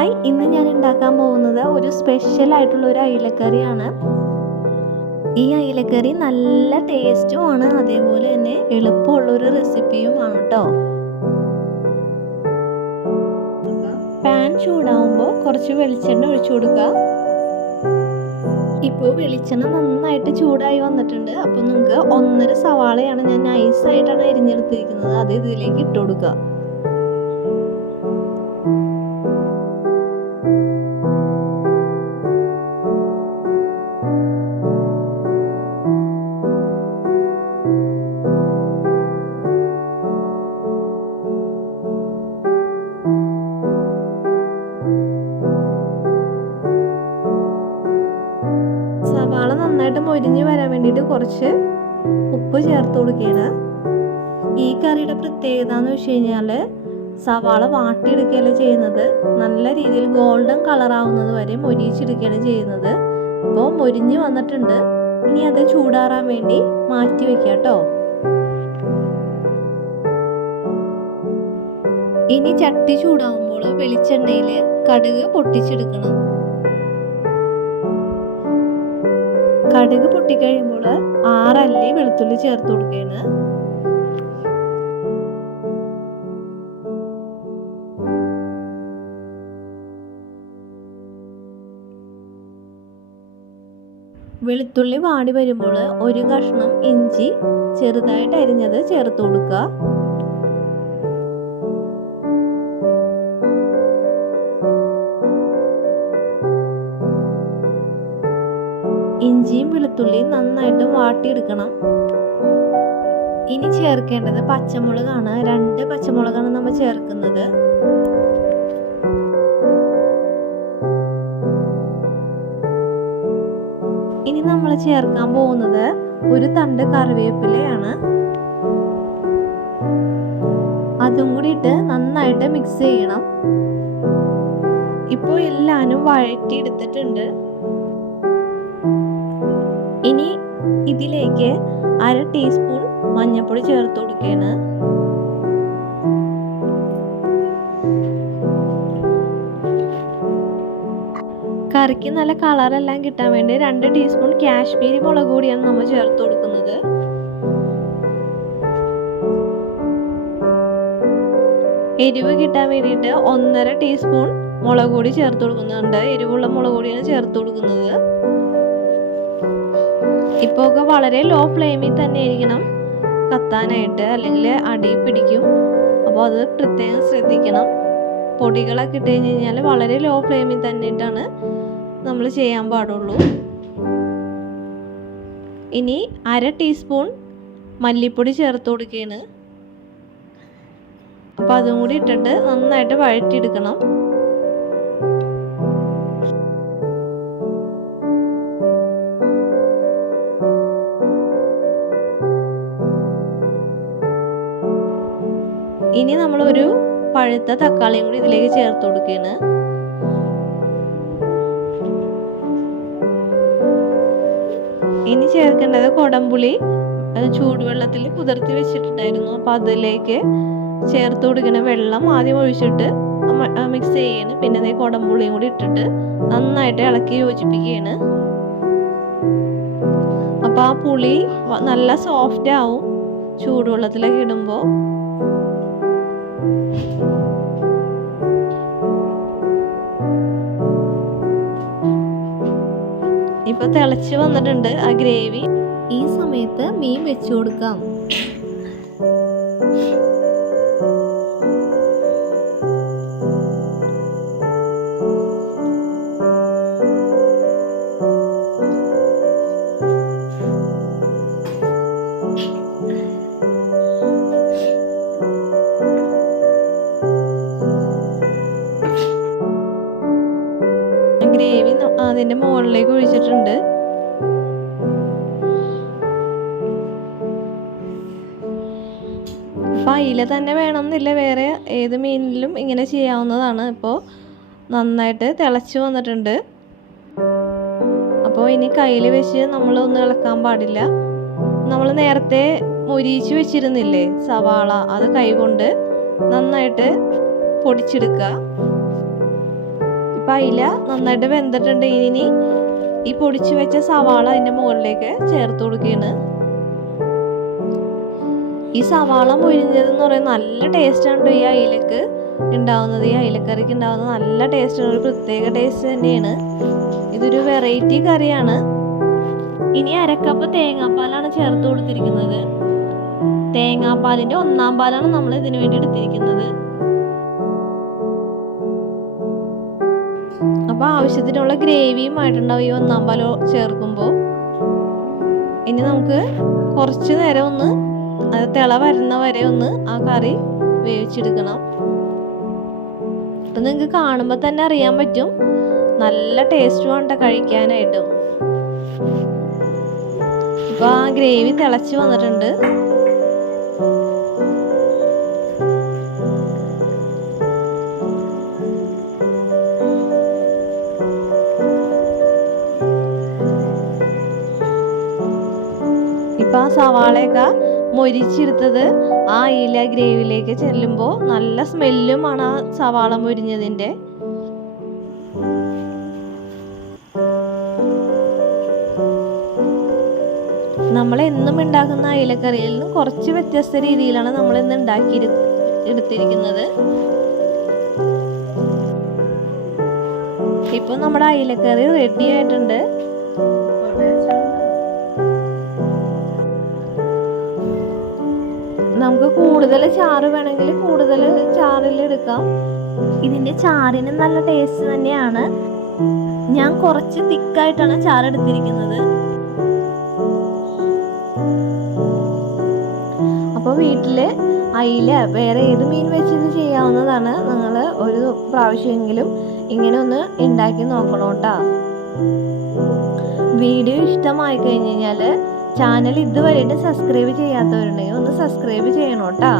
Hi, ഇന്ന് ഞാൻ ഉണ്ടാക്കാൻ പോകുന്നത് ഒരു സ്പെഷ്യൽ ആയിട്ടുള്ള ഒരു അയിലക്കറിയാണ്. ഈ അയിലക്കറി നല്ല ടേസ്റ്റുമാണ്, അതേപോലെ തന്നെ എളുപ്പമുള്ളൊരു റെസിപ്പിയുമാണ് കേട്ടോ. പാൻ ചൂടാവുമ്പോൾ കുറച്ച് വെളിച്ചെണ്ണ ഒഴിച്ചു കൊടുക്കുക. ഇപ്പോൾ വെളിച്ചെണ്ണ നന്നായിട്ട് ചൂടായി വന്നിട്ടുണ്ട്. അപ്പോൾ നമുക്ക് 1.5 സവാളയാണ് ഞാൻ നൈസായിട്ടാണ് അരിഞ്ഞെടുത്തിരിക്കുന്നത്, അത് ഇതിലേക്ക് ഇട്ട് കൊടുക്കുക. സവാള നന്നായിട്ട് മൊരിഞ്ഞ് വരാൻ വേണ്ടിയിട്ട് കുറച്ച് ഉപ്പ് ചേർത്ത് കൊടുക്കുകയാണ്. ഈ കറിയുടെ പ്രത്യേകത എന്ന് വെച്ച് കഴിഞ്ഞാൽ സവാള വാട്ടിയെടുക്കുകയല്ല ചെയ്യുന്നത്, നല്ല രീതിയിൽ ഗോൾഡൻ കളർ ആവുന്നത് വരെ മൊരിയിച്ചെടുക്കുകയാണ് ചെയ്യുന്നത്. ഇപ്പോൾ മൊരിഞ്ഞ് വന്നിട്ടുണ്ട്. ഇനി അത് ചൂടാറാൻ വേണ്ടി മാറ്റി വെക്കാം കേട്ടോ. ഇനി ചട്ടി ചൂടാവുമ്പോൾ വെളിച്ചെണ്ണയിൽ കടുക് പൊട്ടിച്ചെടുക്കണം. കടുക് പൊട്ടിക്കഴിയുമ്പോൾ 6 അല്ലി വെളുത്തുള്ളി ചേർത്ത് കൊടുക്കുകയാണ്. വെളുത്തുള്ളി വാടി വരുമ്പോൾ 1 കഷ്ണം ഇഞ്ചി ചെറുതായിട്ട് അരിഞ്ഞത് ചേർത്ത് കൊടുക്കുക. ഇഞ്ചിയും വെളുത്തുള്ളിയും നന്നായിട്ട് വാട്ടിയെടുക്കണം. ഇനി ചേർക്കേണ്ടത് പച്ചമുളകാണ്. 2 പച്ചമുളകാണ് നമ്മൾ ചേർക്കുന്നത്. ഇനി നമ്മൾ ചേർക്കാൻ പോകുന്നത് ഒരു തണ്ട് കറിവേപ്പിലയാണ്. അതും കൂടി ഇട്ട് നന്നായിട്ട് മിക്സ് ചെയ്യണം. ഇപ്പോൾ എല്ലാനും വഴറ്റി എടുത്തിട്ടുണ്ട്. ഇനി ഇതിലേക്ക് 1/2 ടീസ്പൂൺ മഞ്ഞൾപ്പൊടി ചേർത്ത് കൊടുക്കുകയാണ്. കറിക്ക് നല്ല കളറെല്ലാം കിട്ടാൻ വേണ്ടി 2 ടീസ്പൂൺ കാശ്മീരി മുളക് പൊടിയാണ് നമ്മൾ ചേർത്ത് കൊടുക്കുന്നത്. എരിവ് കിട്ടാൻ വേണ്ടിയിട്ട് 1.5 ടീസ്പൂൺ മുളക് പൊടി ചേർത്ത് കൊടുക്കുന്നുണ്ട്. എരിവുള്ള മുളക് പൊടിയാണ് ചേർത്ത് കൊടുക്കുന്നത്. ഇപ്പോൾ ഒക്കെ വളരെ ലോ ഫ്ലെയിമിൽ തന്നെ ആയിരിക്കണം കത്താനായിട്ട്, അല്ലെങ്കിൽ അടി പിടിക്കും. അപ്പോൾ അത് പ്രത്യേകം ശ്രദ്ധിക്കണം. പൊടികളൊക്കെ ഇട്ട് കഴിഞ്ഞ് കഴിഞ്ഞാൽ വളരെ ലോ ഫ്ലെയിമിൽ തന്നെ ഇട്ടാണ് നമ്മൾ ചെയ്യാൻ പാടുള്ളൂ. ഇനി 1/2 ടീസ്പൂൺ മല്ലിപ്പൊടി ചേർത്ത് കൊടുക്കുകയാണ്. അപ്പോൾ അതും കൂടി ഇട്ടിട്ട് നന്നായിട്ട് വഴറ്റിയെടുക്കണം. ഇനി നമ്മൾ ഒരു പഴുത്ത തക്കാളിയും കൂടി ഇതിലേക്ക് ചേർത്ത് കൊടുക്കുകയാണ്. ഇനി ചേർക്കേണ്ടത് കൊടംപുളി ചൂടുവെള്ളത്തിൽ കുതിർത്തി വെച്ചിട്ടുണ്ടായിരുന്നു. അപ്പോൾ അതിലേക്ക് ചേർത്ത് കൊടുക്കുന്ന വെള്ളം ആദ്യം ഒഴിച്ചിട്ട് മിക്സ് ചെയ്യാണ്. പിന്നെ കൊടംപുളിയും കൂടി ഇട്ടിട്ട് നന്നായിട്ട് ഇളക്കി യോജിപ്പിക്കുകയാണ്. അപ്പോൾ ആ പുളി നല്ല സോഫ്റ്റ് ആവും ചൂടുവെള്ളത്തിലൊക്കെ ഇടുമ്പോൾ. ഇപ്പൊ തിളച്ച് വന്നിട്ടുണ്ട് ആ ഗ്രേവി. ഈ സമയത്ത് മീൻ വെച്ചു കൊടുക്കാം. ഗ്രേവി അതിൻ്റെ മുകളിലേക്ക് ഒഴിച്ചിട്ടുണ്ട്. അപ്പോൾ അയില തന്നെ വേണമെന്നില്ല, വേറെ ഏത് മീനിലും ഇങ്ങനെ ചെയ്യാവുന്നതാണ്. ഇപ്പോൾ നന്നായിട്ട് തിളച്ച് വന്നിട്ടുണ്ട്. അപ്പോൾ ഇനി കയ്യിൽ വെച്ച് നമ്മളൊന്നും ഇളക്കാൻ പാടില്ല. നമ്മൾ നേരത്തെ മൊരിയിച്ച് വെച്ചിരുന്നില്ലേ സവാള, അത് കൈകൊണ്ട് നന്നായിട്ട് പൊടിച്ചെടുക്കുക. ഇപ്പം അയില നന്നായിട്ട് വെന്തിട്ടുണ്ട്. ഇനി ഈ പൊടിച്ചു വെച്ച സവാള അതിൻ്റെ മുകളിലേക്ക് ചേർത്ത് കൊടുക്കുകയാണ്. ഈ സവാള മൊരിഞ്ഞതെന്ന് പറയുന്നത് നല്ല ടേസ്റ്റാണ് ഈ അയിലക്ക് ഉണ്ടാവുന്നത്. ഈ അയിലക്കറിക്ക് ഉണ്ടാവുന്നത് നല്ല ടേസ്റ്റാണ്, ഒരു പ്രത്യേക ടേസ്റ്റ് തന്നെയാണ്. ഇതൊരു വെറൈറ്റി കറിയാണ്. ഇനി അരക്കപ്പ് തേങ്ങാപ്പാലാണ് ചേർത്ത് കൊടുത്തിരിക്കുന്നത്. തേങ്ങാപ്പാലിൻ്റെ 1/4 പാലാണ് നമ്മൾ ഇതിനു വേണ്ടി എടുത്തിരിക്കുന്നത്. അപ്പോൾ ആവശ്യത്തിനുള്ള ഗ്രേവിയുമായിട്ടുണ്ടാവും ഈ 1/4 പാൽ ചേർക്കുമ്പോൾ. ഇനി നമുക്ക് കുറച്ച് നേരം ഒന്ന് അത് തിള വരുന്ന വരെ ഒന്ന് ആ കറി വേവിച്ചെടുക്കണം. അപ്പം നിങ്ങൾക്ക് കാണുമ്പോൾ തന്നെ അറിയാൻ പറ്റും, നല്ല ടേസ്റ്റുമാണ് കഴിക്കാനായിട്ടും. ഇപ്പോൾ ആ ഗ്രേവി തിളച്ച് വന്നിട്ടുണ്ട്. ഇപ്പം ആ സവാളയൊക്കെ മൊരിച്ചെടുത്തത് ആ അയില ഗ്രേവിയിലേക്ക് ചെല്ലുമ്പോൾ നല്ല സ്മെല്ലുമാണ് ആ സവാള മൊരിഞ്ഞതിൻ്റെ. നമ്മൾ എന്നും ഉണ്ടാക്കുന്ന അയിലക്കറിയിൽ നിന്ന് കുറച്ച് വ്യത്യസ്ത രീതിയിലാണ് നമ്മൾ ഇന്ന് എടുത്തിരിക്കുന്നത്. ഇപ്പം നമ്മുടെ അയിലക്കറി റെഡി ആയിട്ടുണ്ട്. നമുക്ക് കൂടുതൽ ചാറ് വേണമെങ്കിൽ കൂടുതൽ ചാറിൽ എടുക്കാം. ഇതിൻ്റെ ചാറിന് നല്ല ടേസ്റ്റ് തന്നെയാണ്. ഞാൻ കുറച്ച് തിക്കായിട്ടാണ് ചാറ് എടുത്തിരിക്കുന്നത്. അപ്പോൾ വീട്ടിൽ അയില വേറെ ഏത് മീൻ വെച്ച് ഇത് ചെയ്യാവുന്നതാണ്. നിങ്ങൾ ഒരു പ്രാവശ്യമെങ്കിലും ഇങ്ങനെ ഒന്ന് ഉണ്ടാക്കി നോക്കണം കേട്ടോ. വീഡിയോ ഇഷ്ടമായി കഴിഞ്ഞ് കഴിഞ്ഞാൽ ചാനൽ ഇതുവരെയായിട്ട് സബ്സ്ക്രൈബ് ചെയ്യാത്തവരുണ്ടെങ്കിൽ ഒന്ന് സബ്സ്ക്രൈബ് ചെയ്യണം കേട്ടോ.